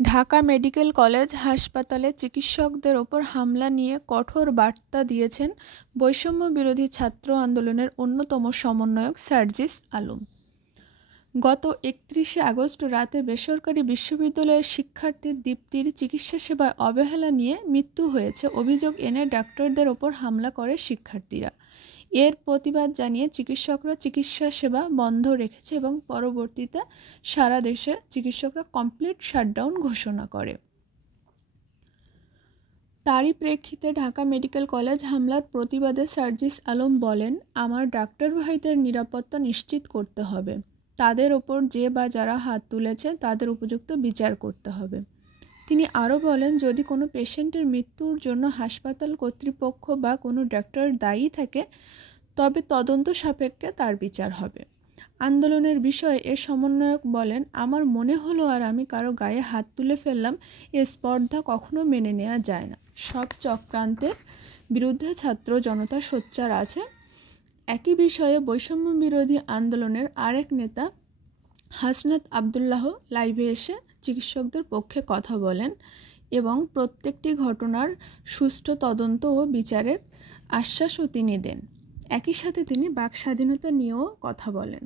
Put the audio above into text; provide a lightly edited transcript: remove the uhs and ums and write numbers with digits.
Dhaka medical college হাসপাতালে চিকিৎসকদের ওপর হামলা নিয়ে কঠোর বার্তা দিয়েছেন বৈষম্য বিরোধী ছাত্র আন্দোলনের অন্যতম সমন্বয়ক সার্জিস আলম। গত 31 আগস্ট রাতে বেসরকারি বিশ্ববিদ্যালয়ের শিক্ষার্থী দীপ্তির চিকিৎসা সেবায় অবহেলা নিয়ে মৃত্যু হয়েছে অভিযোগ এনে ডাক্তারদের ওপর হামলা করে শিক্ষার্থীরা। এর প্রতিবাদ জানিয়ে চিকিৎসকরা চিকিৎসা সেবা বন্ধ রেখেছে এবং পরবর্তীতে সারা দেশে চিকিৎসকরা কমপ্লিট শাটডাউন ঘোষণা করে। তারই প্রেক্ষিতে ঢাকা মেডিকেল কলেজ হামলার প্রতিবাদে সার্জিস আলম বলেন, আমার ডাক্তার ভাইদের নিরাপত্তা নিশ্চিত করতে হবে। তাদের ওপর যে বা যারা হাত তুলেছে তাদের উপযুক্ত বিচার করতে হবে। তিনি আরও বলেন, যদি কোনো পেশেন্টের মৃত্যুর জন্য হাসপাতাল কর্তৃপক্ষ বা কোনো ডাক্তার দায়ী থাকে তবে তদন্ত সাপেক্ষে তার বিচার হবে। আন্দোলনের বিষয়ে এর সমন্বয়ক বলেন, আমার মনে হলো আর আমি কারো গায়ে হাত তুলে ফেললাম, এ স্পর্ধা কখনো মেনে নেওয়া যায় না। সব চক্রান্তের বিরুদ্ধে ছাত্র জনতা সোচ্চার আছে। একই বিষয়ে বৈষম্য বিরোধী আন্দোলনের আরেক নেতা হাসনাত আবদুল্লাহ লাইভে এসে চিকিৎসকদের পক্ষে কথা বলেন এবং প্রত্যেকটি ঘটনার সুষ্ঠু তদন্ত ও বিচারের আশ্বাসও তিনি দেন। একই সাথে তিনি বাক স্বাধীনতা নিয়েও কথা বলেন।